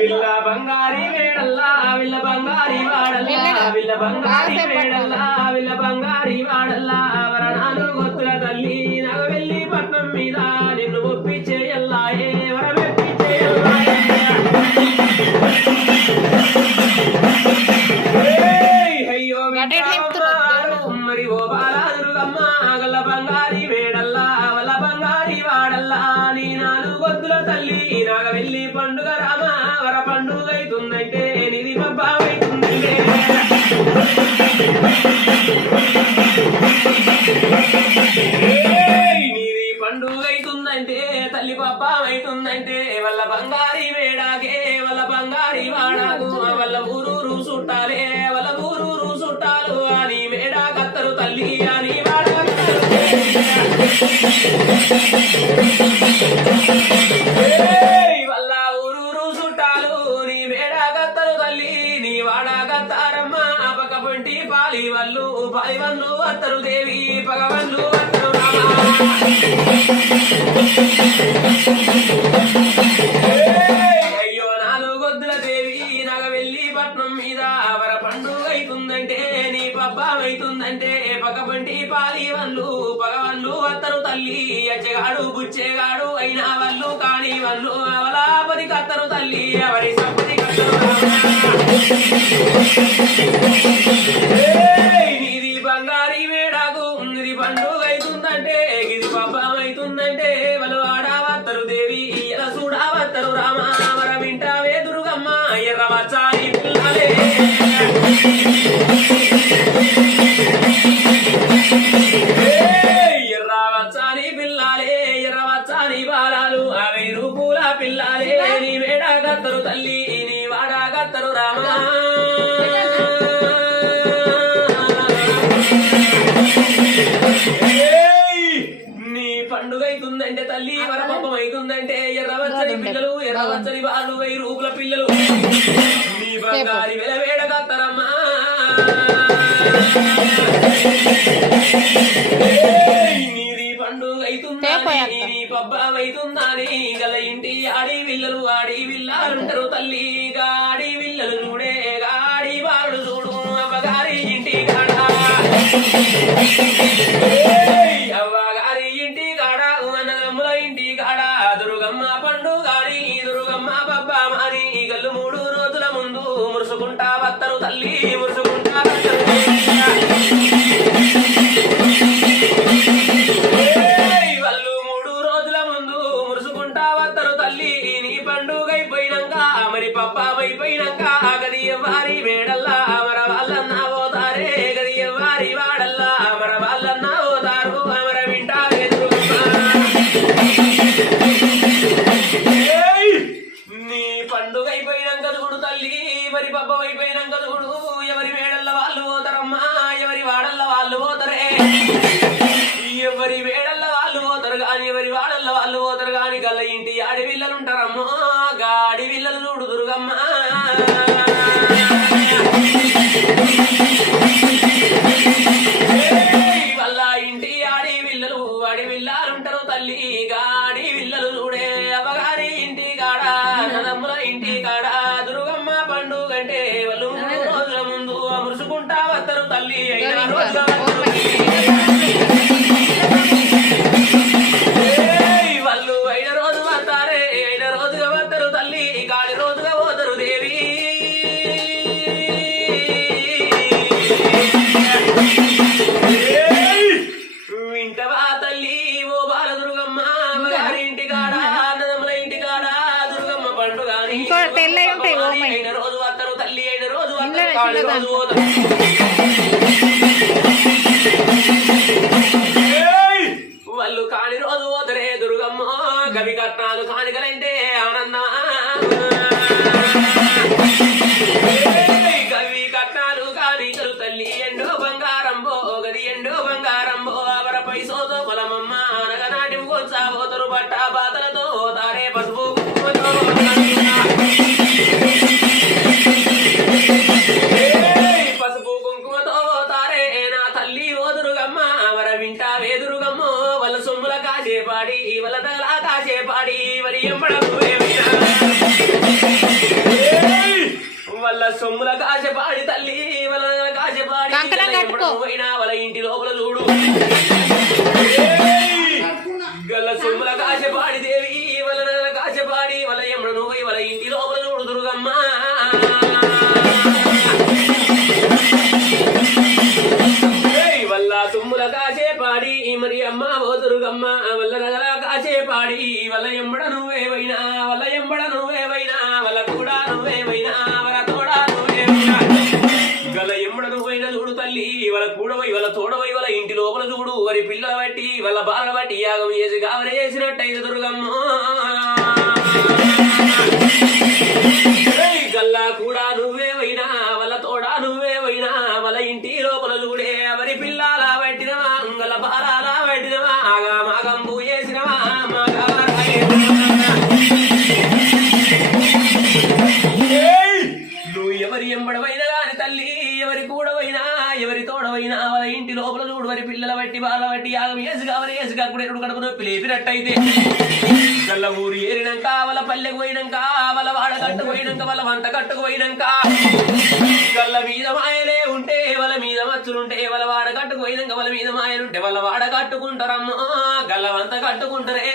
villa బంగారి వేడల్లా villa బంగారి వాడల్లా villa బంగారి వేడల్లా విల్ల బంగారి వాడల్లా వరణాలు గొత్తుల తల్లి నగవెల్లి పట్నం మీద నిన్ను ఒప్పి చేయల్లాయే వరమెప్పి చేయల్లాయే అయ్యో మరి ఓ బాలాదురుగమ్మ గల్ల బంగారి వేడల్లా వల్ల బంగారి వాడల్లా నీ నాలుగు గొద్దుల తల్లి నాగవెల్లి పండుగ రామ వర పండుగ అవుతుందంటే నిధి పబ్బావైతుందంటే నీది పండుగ అవుతుందంటే తల్లి పబ్బావైతుందంటే వల్ల బంగారి వేడాకే వల్ల బంగారి వాడాకు వల్ల ఊరూరు చుట్టాలే వల్ల ఊరూరు చుట్టాలు అని వేడా కత్తరు తల్లి అని వాడా వల్ల ఊరూరు చుట్టాలు నీ వేడా కత్తరు తల్లి నీ వాడా కత్తారమ్మ పక్క పొంటి పాలి వాళ్ళు పాలి వాళ్ళు అత్తరు దేవి పగ వాళ్ళు అత్తరు అయ్యో నాలుగు గొద్దుల దేవి నగవెల్లి పట్నం మీద వర పండుగ అవుతుందంటే నీ పబ్బామైతుందంటే పక్కపంటి పాలి వాళ్ళు పగవళ్ళు అత్తరు తల్లి అచ్చగాడు బుచ్చేగాడు అయినా వాళ్ళు కాని వాళ్ళు అవలాపది కత్తరు తల్లి ఎవరి సంపతి కత్తరు నీది బంగారి వేడాకు ఇది పండుగ అవుతుందంటే ఇది పబ్బామైతుందంటే వాళ్ళు ఆడావత్తరు దేవి ఎలా చూడావత్తరు రామ వర వింటావే దుర్గమ్మ ఎర్రవచ్చాని పిల్లలే ఎర్రవచ్చాని పిల్లాలే ఎర్రవచ్చాని బాలాలు అవి రూపుల పిల్లాలే నీ వేడా గత్తరు తల్లి నీ వాడా గత్తరు రామ నీ పండుగ అవుతుందంటే తల్లి వరపంపం అవుతుందంటే ఎర్రవచ్చని పిల్లలు ఎర్రవచ్చని వాళ్ళు వెయ్యి రూపుల పిల్లలు నీ బంగారి వేడ కత్తరమ్మా నీది పండుగ అవుతుందని నీ పబ్బామైతుందని గల ఇంటి ఆడి విల్లలు ఆడి విల్లాలుంటారు తల్లి గాడి విల్లలు చూడే గాడి బారుడు చూడు అవ్వగారి ఇంటి కాడ అవ్వగారి ఇంటి కాడ అన్నదమ్ముల ఇంటి కాడ దుర్గమ్మ పండుగాని దుర్గమ్మ పబ్బా మాని గల్లు 3 రోజుల ముందు మురుసుకుంటా వత్తరు తల్లి మురుసుకుంటా వాళ్ళు 3 రోజుల ముందు మురుసుకుంటా వత్తరు తల్లి నీ పండుగ అయిపోయినాక మరి పబ్బామైపోయినాక గది వారి వేడల్లా మర వాళ్ళన్నా పోతారే గది వారి వాడల్లా మర వాళ్ళన్నా పోతారు అమర వింటారే నీ పండుగ అయిపోయినాక చూడు తల్లి మరి పబ్బం అయిపోయినాక చూడు ఎవరి వేడల్ల వాళ్ళు పోతారమ్మా ఎవరి వాడల్ల వాళ్ళు పోతారే ఎవరి వేడల్ల వాళ్ళు పోతారు కాని ఎవరి వాడల్ల వాళ్ళు పోతారు కాని గల్ల ఇంటి ఆడి పిల్లలు ఉంటారమ్మో గాడి పిల్లలు చూడు దుర్గమ్మ వల్ల ఇంటి ఆడి పిల్లలు ఆడి పిల్లలుంటారు తల్లి గాడి పిల్లలు చూడే అవగారి ఇంటి కాడ నదమ్ముల ఇంటి కాడ దుర్గమ్మ పండుగ అంటే వాళ్ళు 3 రోజుల ముందు మురుసుకుంటా వత్తరు తల్లి అయినా రోజుల వాళ్ళు 5 రోజు వస్తారే 5 రోజుగా వత్తరు తల్లి గాడి రోజుగా పోతారు దేవి వింటవా తల్లి ఓ బాల దుర్గమ్మ గారి ఇంటి కాడ అన్నదమ్ముల ఇంటి కాడ దుర్గమ్మ పండుగ 5 రోజు వత్తరు తల్లి 5 రోజు వత్తరు గాడి రోజు పోతారు వాళ్ళు కాని రోజు పోతరే దుర్గమ్మ గవి కట్నాలు కానికలంటే ఆనందమా గవి కట్నాలు కానికలు తల్లి ఎండో బంగారం బో గది ఎండో బంగారం బో అవర పైసోతో పొలమమ్మ అనగనాటి కొంచా పోతరు బట్ట బాతలతో పోతారే పసుపు పసుపు కుంకుమతో పోతారే నా తల్లి ఓ దుర్గమ్మ వర వింటా వేదురుగమ్మ వాళ్ళ సొమ్ముల కాసేపాడి వాళ్ళ తగలా కాసేపాడి మరి ఎంబడ సొమ్ముల కాశపాడి తల్లి వల కాశపాడి పోయినా వాళ్ళ ఇంటి లోపల చూడు గల్ల సొమ్ముల కాశపాడి దేవి వల కాశపాడి వాళ్ళ ఎమ్మడు పోయి వాళ్ళ ఇంటి లోపల చూడు దుర్గమ్మ వల్ల తుమ్ముల కాశేపాడి మరి అమ్మ ఓ దుర్గమ్మ వల్ల నగల కాశేపాడి వల్ల ఎంబడ నువ్వేవైనా వల్ల ఎంబడ నువ్వేవైనా వల్ల కూడా నువ్వేవైనా వల తోడా నువ్వేవైనా గల ఎంబడ నువ్వైనా చూడు తల్లి వాళ్ళ కూడవై వాళ్ళ తోడవై వాళ్ళ ఇంటి లోపల చూడు వరి పిల్లల బట్టి వాళ్ళ బాల బట్టి యాగం చేసి గావర చేసినట్టయితే దుర్గమ్మ గల్లా కూడా నువ్వేవైనా వాళ్ళ తోడా నువ్వేవైనా వాళ్ళ ఇంటి లోపల చూడే వరి పిల్లల పట్టినవా గల బాలాల పట్టినవా మాగంబు చేసినవా నువ్వు ఎవరి ఎంబడవైనా గాని తల్లి ఎవరి కూడవైనా ఎవరి తోడవైనా వాళ్ళ ఇంటి లోపల చూడు వరి పిల్లల బట్టి బాల బట్టి యాగం వేసి కావరి వేసి కాకుండా ఎప్పుడు కడుపు నొప్పి లేపినట్టయితే గల్ల ఊరు ఏరినాక వాళ్ళ పల్లెకు పోయినాక వాళ్ళ వాడ కట్టుకు పోయినాక వాళ్ళ వంట కట్టుకు పోయినాక గల్ల మీద మాయలే ఉంటే వాళ్ళ మీద మచ్చులుంటే వాళ్ళ వాడ కట్టుకు పోయినాక వాళ్ళ మీద మాయలుంటే వాళ్ళ వాడ కట్టుకుంటారమ్మా గల్ల వంత కట్టుకుంటారే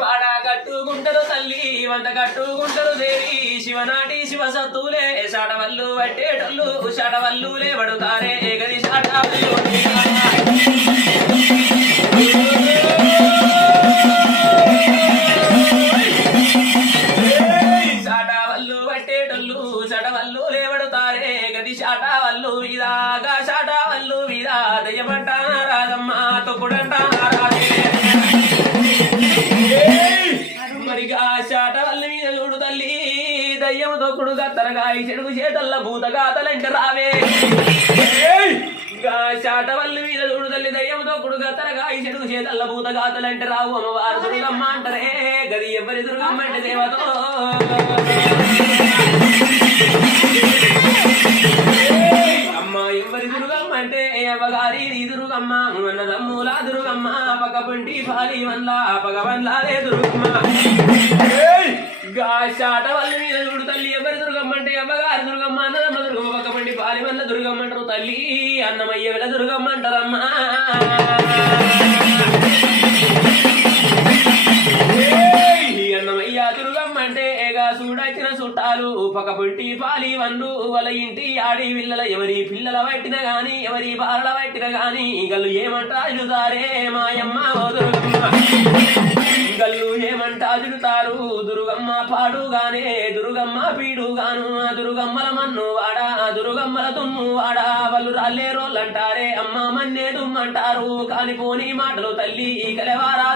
వాడ కట్టుకుంటారు తల్లి వంత కట్టుకుంటారు దేవి శివనాటి శివ సత్తులే షాటవల్లు పట్టేటల్లు షాటవల్లులే పడుతారే గది షాటవల్లు షాటవల్లు పట్టేటల్లు షాటవల్లులే పడుతారే గది షాటవల్లు ఇదాగా షాటవల్లు ఇదా దయ్యమంట రాదమ్మ తొక్కుడంట రాదే మరిగా షాటవల్ల మీద చూడు తల్లి దయ్యం తొక్కుడు గత్తరగా చెడుగు చేతల్ల భూతగాతలంటే రావే షాటవల్లి మీద చూడు తల్లి దయ్యం తొక్కుడు గత్తరగా చెడుగు చేతల్ల భూతగాతలంటే రావు అమ్మవారు దుర్గమ్మ అంటారే గది ఎవరి దుర్గమ్మ అంటే దేవతో అమ్మ ఎవరి దుర్గమ్మ అంటే అవ్వగారి దుర్గమ్మ అన్నదమ్ముల దుర్గమ్మ పక్క పంటి పాలి వల్ల పగవన్లాదే దుర్గమ్మ షాటవల్లి మీద చూడు తల్లి ఎవరి దుర్గమ్మ అంటే అవ్వగారి దుర్గమ్మ అన్నదమ్మ దుర్గమ్మ పక్క పంటి పాలి వల్ల దుర్గమ్మ అంటారు తల్లి అన్నమయ్య వెళ్ళ దుర్గమ్మ అంటారమ్మా అన్నమయ్య దుర్గమ్మ అంటే ఏగా చూడచ్చిన చుట్టాలు పక్క పుట్టి పాలి వన్ను వాళ్ళ ఇంటి ఆడి పిల్లల ఎవరి పిల్లల పట్టిన గాని ఎవరి బాలల పట్టిన గాని గల్లు ఏమంటారుతారే మాయమ్మ ఓ దుర్గమ్మ గల్లు ఏమంటారు దుర్గమ్మ పాడుగానే దుర్గమ్మ పీడుగాను దుర్గమ్మల మన్ను వాడా దుర్గమ్మల తుమ్ము వాడా వాళ్ళు రాళ్ళే రోళ్ళంటారే అమ్మ మన్నే దుమ్మంటారు కాని పోని మాటలు తల్లి కలవారా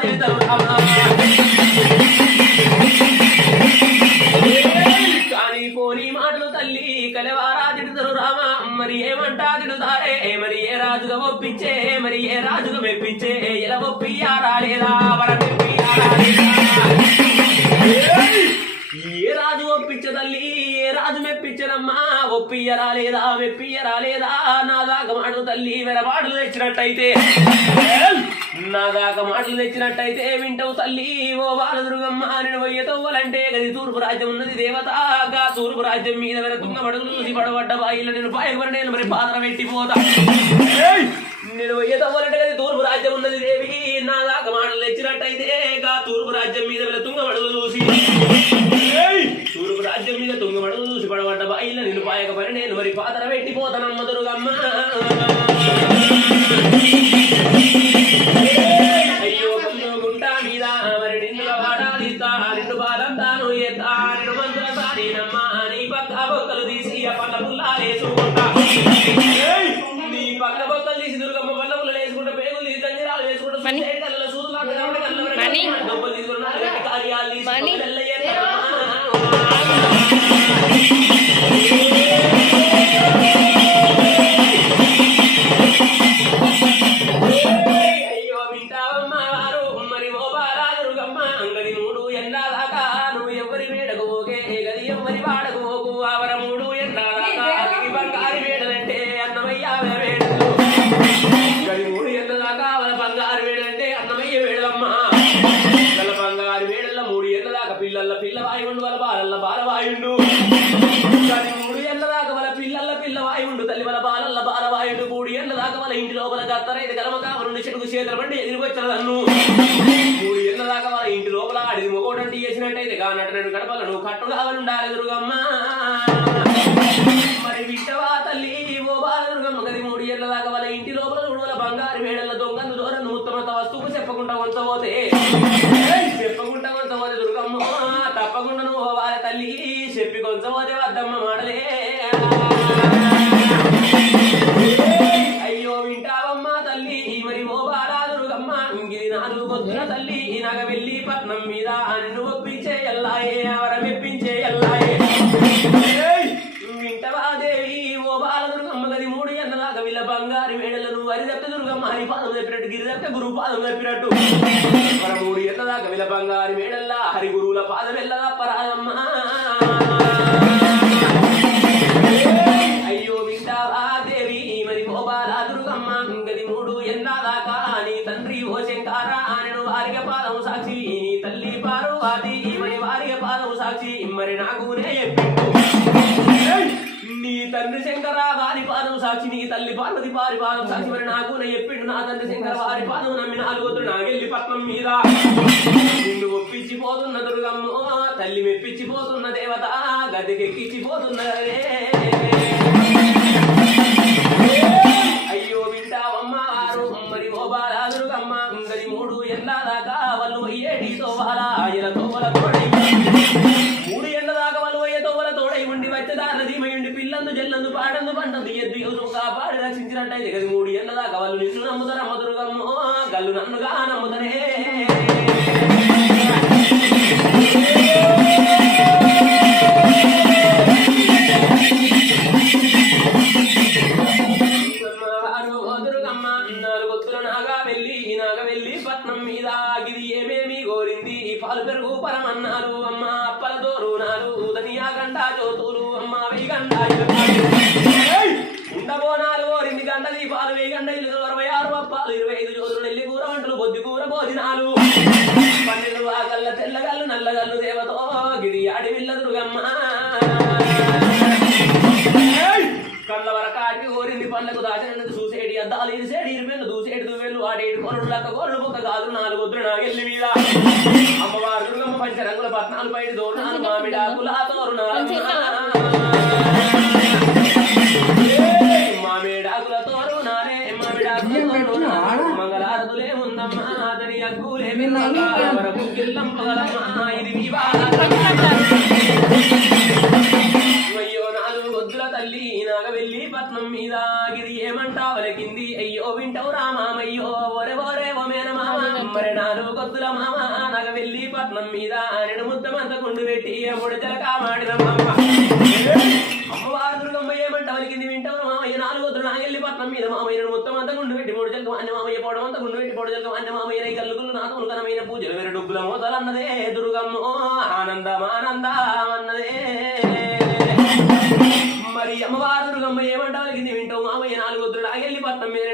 కాని పోని మాటలు తల్లి కలవారా తిడుతారు రామ మరి ఏమంటా తిడుతారే మరి ఏ రాజుగా ఒప్పించే మరి ఏ రాజుగా మెప్పించే ఎలా ఒప్పియారా లేదా వర ఏ రాజు ఒప్పించే తల్లి ఏ రాజు మెప్పించనమ్మా ఒప్పియరా లేదా మెప్పియరా లేదా నా దాకా మాటలు తల్లి వెరబాటులు తెచ్చినట్టయితే నా దాకా మాటలు తెచ్చినట్టయితే వింటావు తల్లి ఓ బాలదుర్గమ్మ నేను పోయే తవ్వాలంటే గది తూర్పు రాజ్యం ఉన్నది దేవతగా తూర్పు రాజ్యం మీద వెర తుంగబడుగులు చూసి పడబడ్డ బాయిలో నేను పాయకుని నేను మరి పాత్ర పెట్టిపోతా నేను పోయే తవ్వాలంటే గది తూర్పు రాజ్యం ఉన్నది దేవి నా దాకా మాటలు తెచ్చినట్టయితే గా తూర్పు రాజ్యం మీద వెల తుంగబడుగులు చూసి తూర్పు రాజ్యం మీద తుంగబడుగులు చూసి పడబడ్డ బాయిలో నేను పాయక పని నేను మరి పాత్ర పెట్టిపోతానమ్మ దుర్గమ్మ అయ్యో గుంటా మీద మరి నిన్ను వాడాలిస్తా నిన్ను బాధం తాను ఎత్తా నిన్ను మందుల తానేనమ్మ నీ పక్క బొక్కలు తీసి ఆ పళ్ళ పుల్లాలు వేసుకుంటా నీ పక్క బొక్కలు తీసి దుర్గమ్మ పళ్ళ పుల్లలు వేసుకుంటా పేగులు తీసి దంజరాలు వేసుకుంటా సూదు డబ్బులు తీసుకున్నా కార్యాలు తీసుకుని వాయుండు కానీ 3 ఏళ్ళ దాకా వాళ్ళ పిల్లల పిల్లవాయుండు తల్లి వాళ్ళ బాలల్ల బాలవాయుడు 3 ఏళ్ళ దాకా వాళ్ళ ఇంటి లోపల గత్తరైదు గలమకామ నుండి చెడుకు చేతుల బండి ఎదిరిపోచ్చిన నన్ను 3 ఏళ్ళ దాకా వాళ్ళ ఇంటి లోపల ఆడిది మొగోడంటే చేసినట్టయితే కానట్టు గడపలను కట్టుగావనుండాలి దుర్గమ్మ మరి వింటవా తల్లి ఓ బాల దుర్గమ్మ గది 3 ఏళ్ళ దాకా వాళ్ళ ఇంటి లోపల వాళ్ళ బంగారు మేడల దొంగను దూరను ఉత్తమంత వస్తువు చెప్పకుండా వంచబోతే దుర్గమ్మ తప్పకుండా నువ్వు వాళ్ళ తల్లి చెప్పి కొంచెపోతే వద్దమ్మ మాడలే అయ్యో వింటావమ్మా తల్లి మరి ఓ బాలా దుర్గమ్మ ఇంగిది 4 గొంతుల తల్లి నగ వెళ్ళి పట్నం మీద నిన్ను ఒప్పించే ఎల్లాయే అవరం మెప్పించే ఎల్లాయే వింటవా దేవి ఓ బాల దుర్గమ్మ గది 3 ఏళ్ళ దాకా వీళ్ళ బంగారు మేడలను వరి తప్ప దుర్గమ్మ హరి పాదం చెప్పినట్టు గిరి తప్ప గురు పాదం చెప్పినట్టు మన 3 ఏళ్ళ దాకా వీళ్ళ బంగారు మేడల్లా హరి గురువుల పాదం వెళ్ళదా పరాదమ్మా అయ్యో వింటావా దేవి మరి ఓ బాల దుర్గమ్మ గది 3 ఏళ్ళ దాకా నీ తండ్రి ఓ శంకర నేను వారిగా పాదం సాక్షి నీ తల్లి పార్వతి మరి వారిగా పాదం సాక్షి మరి నాకునే నీ తండ్రి శంకర వారి పాదం సాక్షి నీ తల్లి పార్వతి వారి పాదం సాక్షి మరి నాకు చెప్పిండు నా తండ్రి శంకర వారి పాదం నమ్మి 4 వద్దు నాగెళ్ళి పట్నం మీద నిన్ను ఒప్పించిపోతున్న దుర్గమ్మ తల్లి మెప్పించిపోతున్న దేవత గదికెక్కించిపోతున్నదే అయ్యో వింటావమ్మా మరి ఓ బాలా దుర్గమ్మ గది 3 ఏళ్ళ దాకా వాళ్ళు అయ్యేటితో వాళ్ళ ఆయనతో వాళ్ళ తోడై 3 ఏళ్ళ దాకా వాళ్ళు అయ్యేతో వాళ్ళ తోడై ఉండి వచ్చేదారుల ధీమయుండి పిల్లందు జల్లందు పాడందు పండందు ఎద్దు కాపాడి రక్షించినట్టయితే గది 3 ఏళ్ళ దాకా వాళ్ళు నిన్ను నమ్ముతారమ్మ దుర్గమ్మ గల్లు నన్నుగా నమ్ముతారే దుర్గమ్మ 4 గొత్తుల నాగా వెళ్ళి పట్నం మీద గిది ఏమేమి గోరింది పాలు పెరుగు పరమన్నారు అమ్మ అప్పల దోరునాలు ధనియా గండా జ్యోతులు అమ్మ 1000 గండా ఉండబోనాలు ఓరింది గంట దీపాలు 1000 గంట 26 అప్పాలు 25 జ్యోతులు నెల్లి కూర వంటలు బొద్ది కూర భోజనాలు 12 వాగల్ల తెల్లగల్లు నల్లగల్లు దేవతో గిది అడవిల్ల దుర్గమ్మ కళ్ళవర కాటి ఓరింది పండ్లకు దాచినందుకు చూసేటి అద్దాలు ఇరిసేటి ఇరిపెన్ను దూసేటి దువ్వెళ్ళు ఆడేటి కొరడు లక్క కొరడు పొక్క కాదు 4 వద్దులు నాగెల్లి మీద అమ్మవారు దుర్గమ్మ పంచరంగుల పట్నాలు బయట దోరణాలు మామిడాకుల తోరణాలు మామిడాకుల తోరణాలే మంగళారతులే ఉందమ్మా అతని అగ్గులే వరకు గిల్లంపగలమ్మా ఇది అయ్యో 4 వద్దుల తల్లి నాగ వెళ్ళి పట్నం మీద గిరి ఏమంటావలకింది అయ్యో వింటావు రామామయ్యో ఒరే ఒరే ఓ మేనమామ మరి 4 వద్దుల మామ నాగ వెళ్ళి పట్నం మీద నేను ముద్దమంత గుండు పెట్టి ముడితెల కామాడినమ్మ అమ్మవారు దుర్గమ్మ ఏమంటావలికింది వింటావు మామయ్య 4 వద్దులు నాగెళ్ళి పట్నం మీద మామయ్య నేను మొత్తమంతా గుండు పెట్టి ముడితెలకు అన్న మామయ్య పోవడం అంతా గుండు పెట్టి పొడజలకు అన్న మామయ్య నై కల్లుగులు నాతో ఘనమైన పూజలు వేరే డబ్బుల మోతలన్నదే దుర్గమ్మ ఆనందమానందమన్నదే మరి అమ్మవారు దుర్గమ్మ ఏమంటావు వింటావు మామయ్య 4 వద్దులు నాగెళ్ళి పట్నం మీద